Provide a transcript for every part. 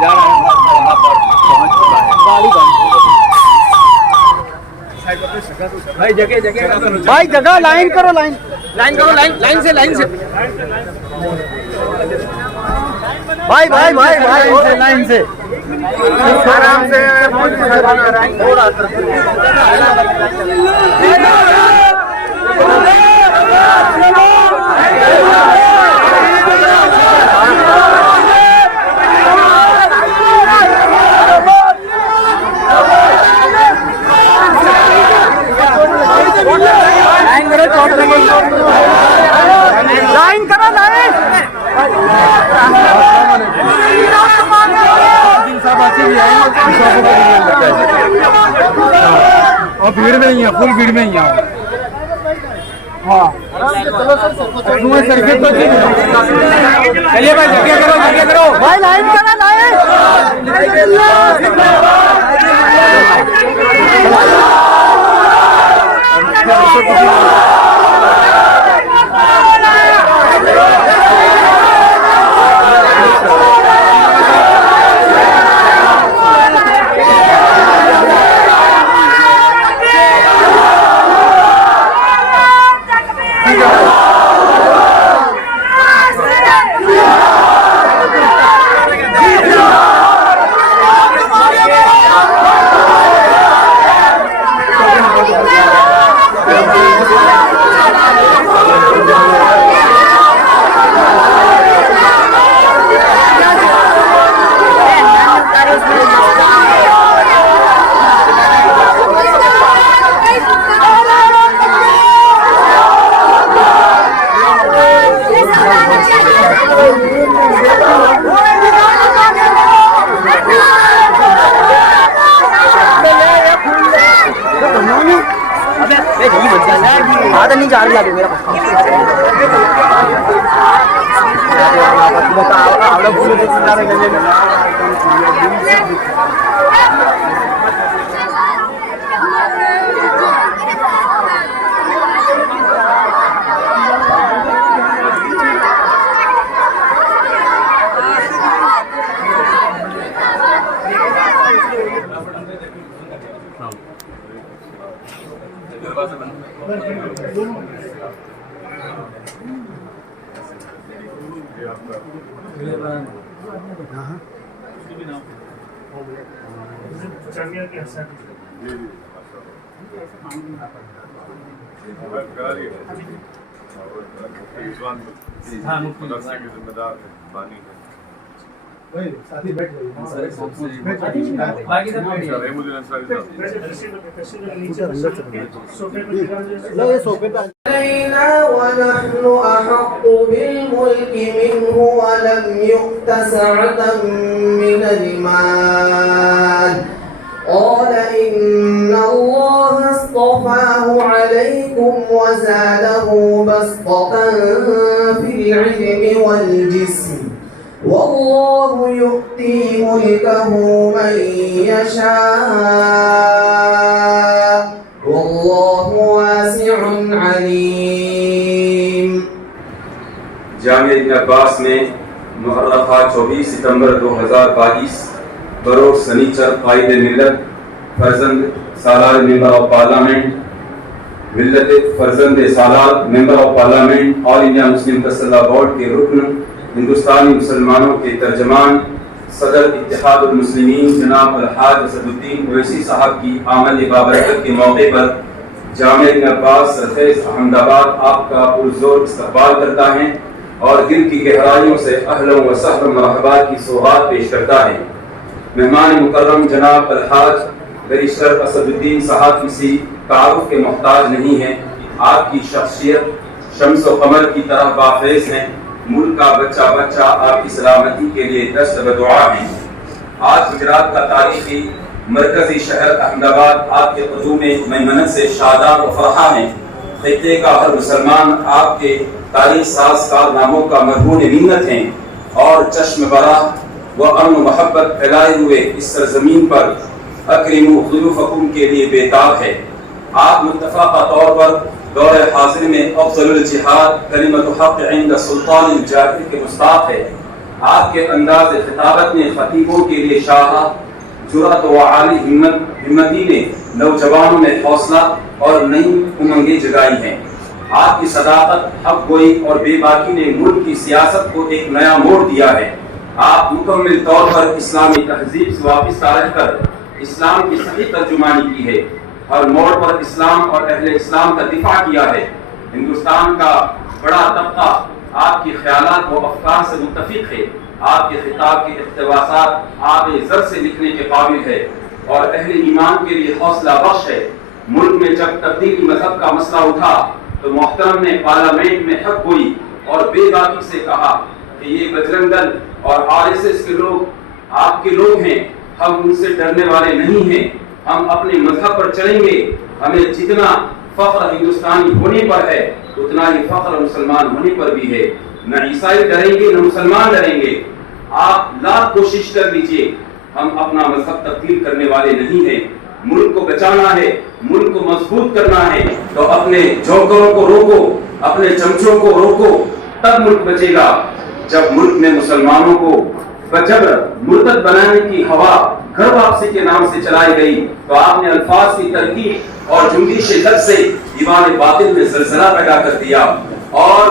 ادارہ وہاں پر پہنچ چکا ہے. بھائی جگہ بھائی جگہ لائن کرو لائن سے بھائی لائن سے آرام سے لائن کرو لائن. اور بھیڑ میں ہی ہے, فل بھیڑ میں ہی ہے. ہاں چلیے بھائی جگہ کرو بھائی لائن کرو لائن. نہیں جا رہی میرا ونحن أحق بالملك منه ولم يؤت سعة من المال قال إن الله اصطفاه عليكم وزاده بسطة في العلم والجسم والله يؤتي ملكه من يشاء والله واسع عليم. جامعہ ابن عباس میں مؤرخہ 24 ستمبر 2022 بروز سنیچر قائد ملت فرزند سالار ممبر آف پارلیمنٹ ملت فرزند سالار member of parliament All India Muslim تسلح بورڈ کے رکن ہندوستانی مسلمانوں کے ترجمان صدر اتحاد المسلمین جناب الحاج اسد الدین اویسی صاحب کی آمد بابرکت کے موقع پر جامعہ ابن عباس سرخیز احمد آباد آپ کا پرزور استقبال کرتا ہے اور دل کی گہرائیوں سے اہلا و سہلا مرحبات کی سوغات پیش کرتا ہے. مہمان مکرم جناب الحاج بیرسٹر اسد الدین صاحب کسی تعارف کے محتاج نہیں ہیں. آپ کی شخصیت شمس و قمر کی طرح بافیض ہیں. ملک کا بچہ بچہ آپ کی سلامتی کے لیے دست بدعا ہیں. آج گجرات کا تاریخی مرکزی شہر احمد آباد آپ کے قدوم میمنت سے شاداب و فرحاں ہے. خطے کا ہر مسلمان آپ کے تاریخ ساز کارناموں کا مرہون منت ہیں اور چشم برا و امن و محبت پھیلائے ہوئے اس سرزمین پر اکرم ضیوفکم کے لیے بےتاب ہے. آپ متفقہ طور پر دور حاضر میں افضل الجہاد کلمت حق عند سلطان الجاہر کے مستحق ہے. آپ کے انداز خطابت نے خطیبوں کے لیے شاہ جرأت و عالی ہمتی نے نوجوانوں میں حوصلہ اور نئی امنگیں جگائی ہیں۔ آپ کی صداقت، حق گوئی اور بے باکی نے ملک کی سیاست کو ایک نیا موڑ دیا ہے۔ آپ مکمل طور پر اسلامی تہذیب سے وابستہ رہ کر اسلام کی صحیح ترجمانی کی ہے، ہر موڑ پر اسلام اور اہل اسلام کا دفاع کیا ہے۔ ہندوستان کا بڑا طبقہ آپ کی خیالات و افکار سے متفق ہے۔ آپ کے خطاب کے اقتباسات آب زر سے لکھنے کے قابل ہے اور اہل ایمان کے لیے حوصلہ بخش ہے۔ ملک میں جب تبدیلی مذہب کا مسئلہ اٹھا تو محترم نے پارلیمنٹ میں حق گوئی اور بے باکی سے کہا کہ یہ بجرنگ دل اور RSS کے لوگ آپ کے لوگ ہیں، ہم ان سے ڈرنے والے نہیں ہیں، ہم اپنے مذہب پر چلیں گے۔ ہمیں جتنا فخر ہندوستانی ہونے پر ہے اتنا ہی فخر مسلمان ہونے پر بھی ہے۔ نہ عیسائی ڈریں گے نہ مسلمان ڈریں گے۔ آپ لاکھ کوشش کر لیجئے، ہم اپنا مذہب تبدیل کرنے والے نہیں ہیں۔ ملک کو بچانا ہے، ملک کو مضبوط کرنا ہے تو اپنے جوکروں کو روکو، اپنے چمچوں کو روکو، تب ملک بچے گا۔ جب ملک میں مسلمانوں کو بجبر مرتد بنانے کی ہوا گھر واپسی کے نام سے چلائی گئی تو آپ نے الفاظ کی ترکیب اور جنبش شدت سے دیوان باطل میں زلزلہ پیدا کر دیا اور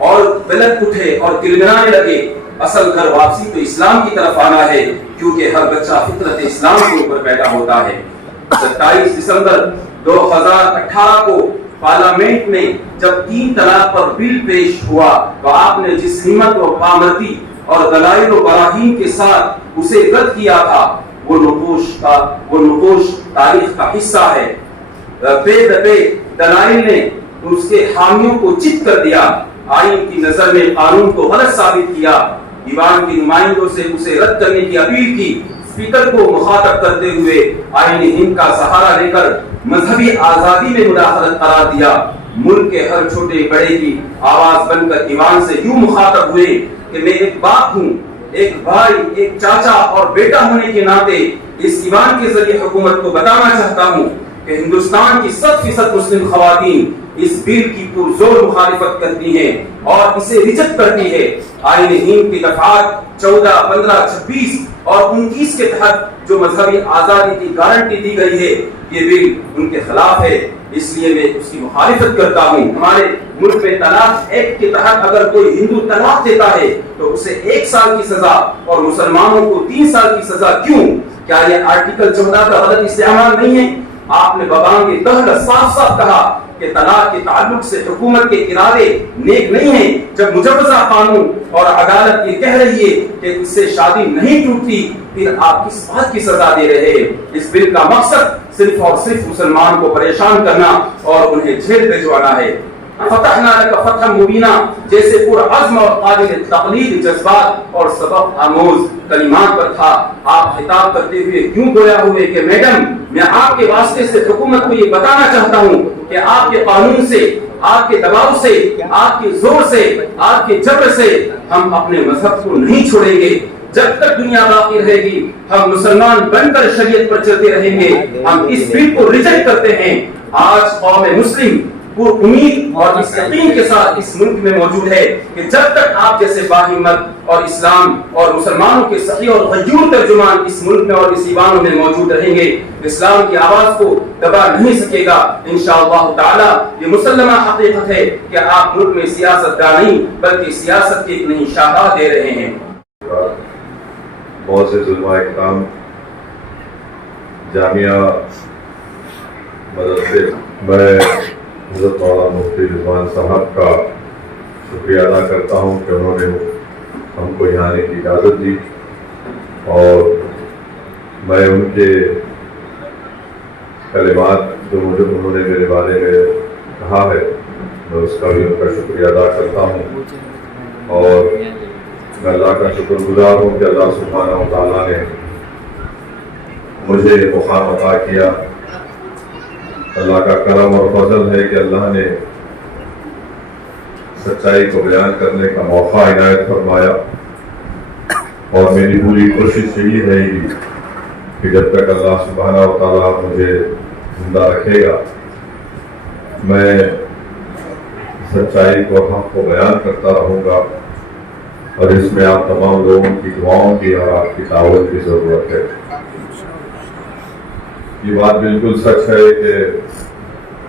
اور بلند اٹھے اور گڑگڑانے لگے۔ اصل گھر واپسی تو اسلام کی طرف آنا ہے، کیونکہ ہر بچہ فطرت اسلام کے اوپر پیدا ہوتا ہے۔ 27 دسمبر 2018 کو پارلیمنٹ میں جب 3 طلاق پر بل پیش ہوا تو آپ نے جس ہمت و پامردی اور دلائل و براہین کے ساتھ اسے رد کیا تھا وہ نقوش تاریخ کا حصہ ہے۔ بے دبے دلائل نے اس کے حامیوں کو چت کر دیا، آئین کی نظر میں قانون کو غلط ثابت کیا، دیوان کے نمائندوں سے اسے رد کرنے کی اپیل کی، اسپیکر کو مخاطب کرتے ہوئے آئین ہند کا سہارا لے کر مذہبی آزادی میں مداخلت قرار دیا۔ ملک کے ہر چھوٹے بڑے کی آواز بن کر ایوان سے یوں مخاطب ہوئے کہ میں ایک باپ ہوں، ایک بھائی، ایک چاچا اور بیٹا ہونے کے ناطے اس ایوان کے ذریعے حکومت کو بتانا چاہتا ہوں کہ ہندوستان کی 100% مسلم خواتین اس بل کی پرزور مخالفت کرتی ہیں اور اسے ریجیکٹ کرتی ہے۔ آئین ہند کی دفعات 14، 15، 26 اور 29 کے تحت جو مذہبی آزادی کی گارنٹی دی گئی ہے یہ بل ان کے خلاف ہے، اس لیے میں اس کی مخالفت کرتا ہوں۔ ہمارے ملک میں طلاق ایکٹ کے تحت اگر کوئی ہندو طلاق دیتا ہے تو اسے 1 سال کی سزا اور مسلمانوں کو 3 سال کی سزا کیوں؟ کیا یہ آرٹیکل 14 کا غلط استعمال نہیں ہے؟ آپ نے ببانگ دہر صاف صاف کہا کہ طلاق کے تعلق سے حکومت کے ارادے نیک نہیں ہیں۔ جب مجوزہ قانون اور عدالت یہ کہہ رہی ہے کہ اس سے شادی نہیں ٹوٹتی پھر آپ کس بات کی سزا دے رہے ہیں؟ اس بل کا مقصد صرف اور صرف مسلمان کو پریشان کرنا اور انہیں جیل بھجوانا ہے۔ فتحنا لک فتحا مبینہ جیسے پرعزم اور قابل تقلید جذبات اور سبق آموز کلمات پر تھا۔ آپ خطاب کرتے ہوئے کیوں گویا ہوئے کہ میڈم میں آپ کے واسطے سے حکومت کو یہ بتانا چاہتا ہوں کہ آپ کے قانون سے، آپ کے دباؤ سے، آپ کے زور سے، آپ کے جبر سے ہم اپنے مذہب کو نہیں چھوڑیں گے۔ جب تک دنیا باقی رہے گی ہم مسلمان بن کر شریعت پر چلتے رہیں گے۔ ہم اس بل کو ریجیکٹ کرتے ہیں۔ آج قوم مسلم پر امید اور اس یقین کے ساتھ اس ملک میں موجود ہے کہ جب تک آپ جیسے باہمت اور اسلام اور مسلمانوں کے صحیح اور غیور ترجمان اس ملک میں اور اس ایوانوں میں موجود رہیں گے اسلام کی آواز کو دبا نہیں سکے گا۔ انشاءاللہ تعالی یہ مسلمہ حقیقت ہے کہ آپ ملک میں سیاست دار نہیں بلکہ سیاست کی ایک نئی شاہراہ دے رہے ہیں۔ بہت سے علماء اکرام، جامعہ مدرسے، میں حضرت مولانا مفتی رضوان صاحب کا شکریہ ادا کرتا ہوں کہ انہوں نے ہم کو یہاں آنے کی اجازت دی اور میں ان کے کلمات جو مجھے انہوں نے میرے بارے میں کہا ہے میں اس کا بھی ان کا شکریہ ادا کرتا ہوں اور میں اللہ کا شکر گزار ہوں کہ اللہ سبحانہ و تعالیٰ نے مجھے مقام عطا کیا۔ اللہ کا کرم اور فضل ہے کہ اللہ نے سچائی کو بیان کرنے کا موقع عنایت فرمایا اور میری پوری کوشش یہی رہے گی کہ جب تک اللہ سبحانہ و تعالیٰ مجھے زندہ رکھے گا میں سچائی کو حق کو بیان کرتا رہوں گا۔ اور اس میں آپ تمام لوگوں کی دعاؤں کی اور آپ کی تعاون کی ضرورت ہے۔ یہ بات بالکل سچ ہے کہ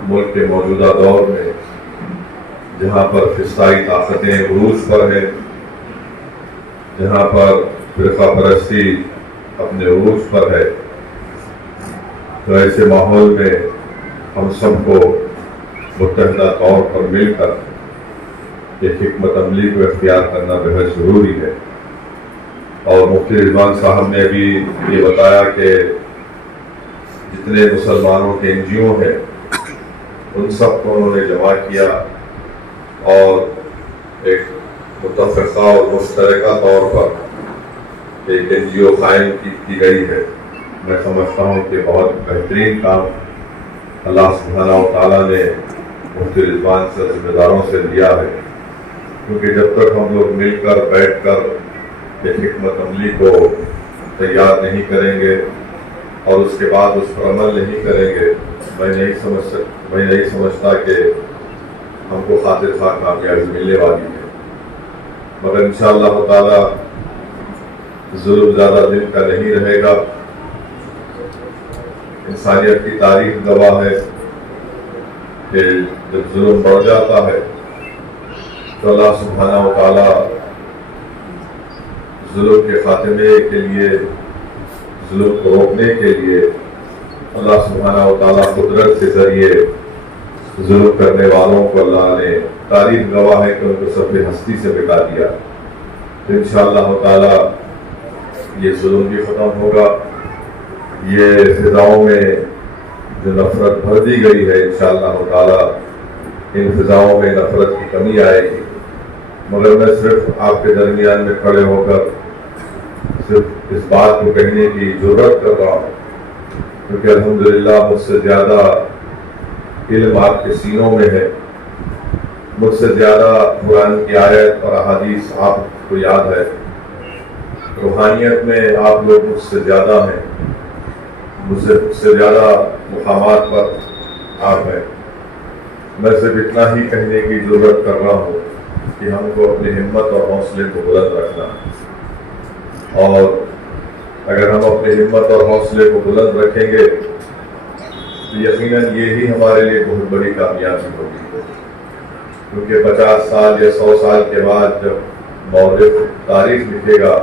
ملک کے موجودہ دور میں جہاں پر فضائی طاقتیں عروج پر ہیں، جہاں پر فرقہ پرستی اپنے عروج پر ہے، تو ایسے ماحول میں ہم سب کو متحدہ طور پر مل کر ایک حکمت عملی کو اختیار کرنا بہت ضروری ہے۔ اور مفتی رضوان صاحب نے ابھی یہ بتایا کہ جتنے مسلمانوں کے NGO ہیں ان سب کو انہوں نے جمع کیا اور ایک متفقہ اور مشترکہ طور پر ایک NGO قائم کی گئی ہے۔ میں سمجھتا ہوں کہ بہت بہترین کام اللہ سبحانہ و تعالیٰ نے مفتی رضوان سے ذمہ داروں سے لیا ہے، کیونکہ جب تک ہم لوگ مل کر بیٹھ کر ایک حکمت عملی کو تیار نہیں کریں گے اور اس کے بعد اس پر عمل نہیں کریں گے، میں نہیں سمجھتا کہ ہم کو خاطر خواہ کامیابی ملنے والی ہے۔ مگر انشاءاللہ تعالیٰ ظلم زیادہ دن کا نہیں رہے گا۔ انسانیت کی تاریخ گواہ ہے کہ جب ظلم بڑھ جاتا ہے تو اللہ سبحانہ و تعالیٰ ظلم کے خاتمے کے لیے، ظلم کو روکنے کے لیے اللہ سبحانہ و تعالیٰ قدرت کے ذریعے ظلم کرنے والوں کو اللہ نے تاریخ گواہ ہے کہ ان کو سب ہستی سے مٹا دیا۔ تو انشاءاللہ تعالیٰ یہ ظلم بھی ختم ہوگا، یہ فضاؤں میں جو نفرت بھر دی گئی ہے انشاءاللہ تعالیٰ ان فضاؤں میں نفرت کی کمی آئے گی۔ مگر میں صرف آپ کے درمیان میں کھڑے ہو کر صرف اس بات کو کہنے کی ضرورت کر رہا ہوں، کیونکہ الحمدللہ مجھ سے زیادہ علم آپ کے سینوں میں ہے، مجھ سے زیادہ قرآن کی آیت اور احادیث آپ کو یاد ہے، روحانیت میں آپ لوگ مجھ سے زیادہ ہیں، مجھ سے زیادہ مقامات پر آپ ہیں۔ میں صرف اتنا ہی کہنے کی ضرورت کر رہا ہوں کہ ہم کو اپنی ہمت اور حوصلے کو بلند رکھنا، اور اگر ہم اپنی ہمت اور حوصلے کو بلند رکھیں گے تو یقیناً یہی ہمارے لیے بہت بڑی کامیابی ہوگی، کیونکہ 50 سال یا 100 سال کے بعد جب مورخ تاریخ لکھے گا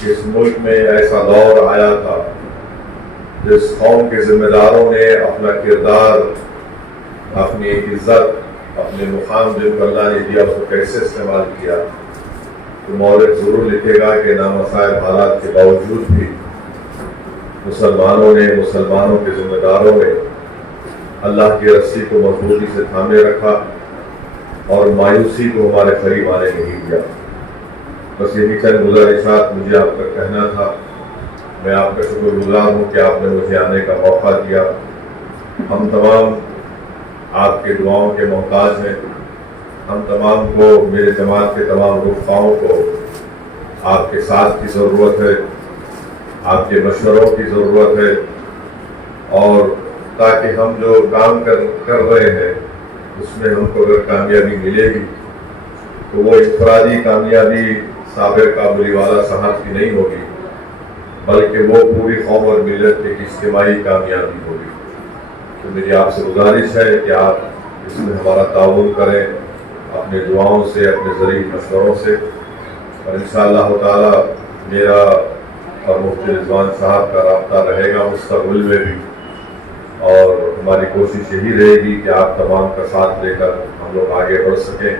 کہ اس ملک میں ایسا دور آیا تھا جس قوم کے ذمہ داروں نے اپنا کردار، اپنی عزت، اپنے مقام جن کو اللہ نے دیا اس کو کیسے استعمال کیا، تو مورخ ضرور لکھے گا کہ نامساعد حالات کے باوجود بھی مسلمانوں کے ذمہ داروں نے اللہ کی رسی کو مضبوطی سے تھامے رکھا اور مایوسی کو ہمارے قریب آنے نہیں دیا۔ بس یہی چند گزارشات مجھے آپ کا کہنا تھا۔ میں آپ کا شکر گزار ہوں کہ آپ نے مجھے آنے کا موقع دیا۔ ہم تمام آپ کے دعاؤں کے محتاج ہیں، ہم تمام کو، میرے جماعت کے تمام رفقاؤں کو آپ کے ساتھ کی ضرورت ہے، آپ کے مشوروں کی ضرورت ہے، اور تاکہ ہم جو کام کر رہے ہیں اس میں ہم کو اگر کامیابی ملے گی تو وہ انفرادی کامیابی صابر کابلی والا صاحب کی نہیں ہوگی، بلکہ وہ پوری قوم اور ملت کی اجتماعی کامیابی ہوگی۔ تو میری آپ سے گزارش ہے کہ آپ اس میں ہمارا تعاون کریں اپنے دعاؤں سے، اپنے ذریعہ مشوروں سے، اور انشاءاللہ تعالیٰ میرا اور مفتی رضوان صاحب کا رابطہ رہے گا مستقبل میں بھی، اور ہماری کوشش یہی رہے گی کہ آپ تمام کا ساتھ لے کر ہم لوگ آگے بڑھ سکیں۔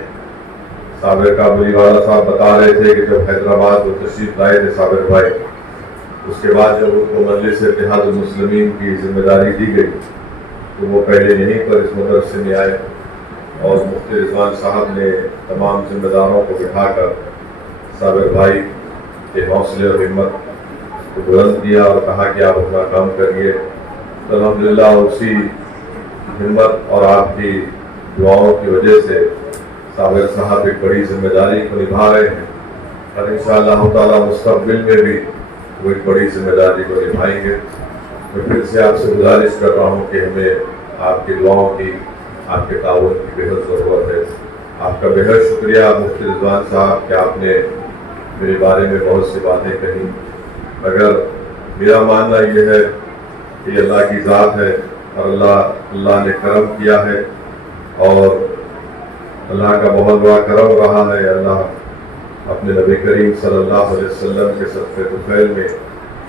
صابر کابلی والا صاحب بتا رہے تھے کہ جب حیدرآباد وہ تشریف لائے تھے صابر بھائی، اس کے بعد جب ان کو مجلس اتحاد المسلمین کی ذمہ داری دی گئی تو وہ پہلے یہیں پر اس مدرسے میں آئے، اور مفتی رضوان صاحب نے تمام ذمہ داروں کو بٹھا کر صابر بھائی کے حوصلے اور ہمت کو بلند کیا اور کہا کہ آپ اپنا کام کریے۔ تو الحمدللہ اسی ہمت اور آپ کی دعاؤں کی وجہ سے صابر صاحب ایک بڑی ذمہ داری کو نبھا رہے ہیں، اور انشاءاللہ تعالیٰ مستقبل میں بھی وہ ایک بڑی ذمہ داری کو نبھائیں گے۔ میں پھر سے آپ سے گزارش کر رہا ہوں کہ ہمیں آپ کی دعاؤں کی، آپ کے تعاون کی بہت ضرورت ہے۔ آپ کا بہت شکریہ مفتی رضوان صاحب کہ آپ نے میرے بارے میں بہت سی باتیں کہیں، مگر میرا ماننا یہ ہے کہ یہ اللہ کی ذات ہے اور اللہ نے کرم کیا ہے، اور اللہ کا بہت بڑا کرم رہا ہے۔ اللہ اپنے نبی کریم صلی اللہ علیہ وسلم کے صدقے طفیل میں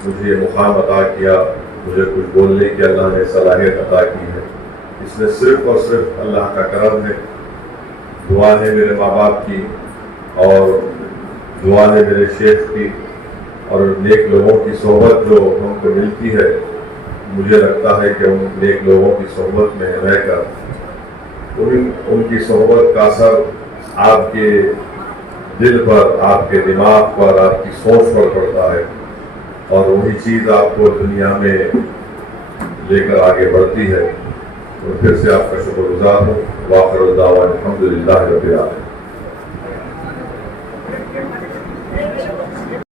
مجھے یہ مقام عطا کیا، مجھے کچھ بولنے کی اللہ نے صلاحیت عطا کی ہے۔ اس میں صرف اور صرف اللہ کا کرم ہے۔ دعا ہے میرے ماں باپ کی، اور دعا ہے میرے شیخ کی، اور نیک لوگوں کی صحبت جو ہم کو ملتی ہے، مجھے لگتا ہے کہ ان نیک لوگوں کی صحبت میں رہ کر ان کی صحبت کا اثر آپ کے دل پر، آپ کے دماغ پر، آپ کی سوچ پر پڑتا ہے، اور وہی چیز آپ کو دنیا میں لے کر آگے بڑھتی ہے۔ اور پھر سے آپ کا شکر گزار ہوں۔ وآخر الدعوانا الحمدللہ رب العالمین۔